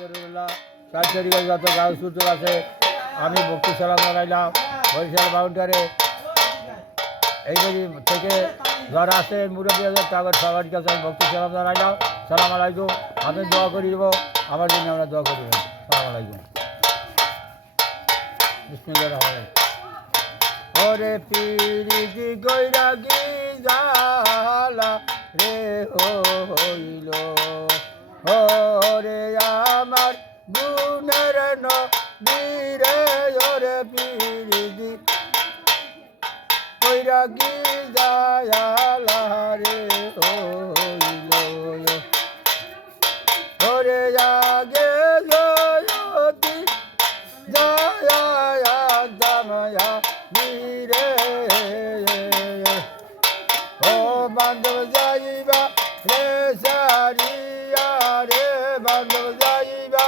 জরুরুল্লাহ সাতচরিয়া যত গাছ সূত্র আছে আমি ভক্তি সালাম জানাইলাম বরিশাল বাউন্ডারে এইবারই থেকে যারা আছে মুরব্বী তাদের সবার কাছে আমি ভক্তি সালাম জানাইলাম। সালাম আলাইকুম। আমি দোয়া করে দেবো, আমার জন্য আমরা দোয়া করে দেবেন। সালাম আলাইকুম। বিসমিল্লাহির রহমানির রহিম। ওরে পিরিতি গৈরাগি জালা রে হইল, ওরে আমার গুণের নবীরে, ওরে পিরিতি গৈরাগি জালা রে হইল, ওরে আগে যদি জয়া জামায়া রে ও বান্ধব যাইবা রে সারিয়া রে বান্ধব যাইবা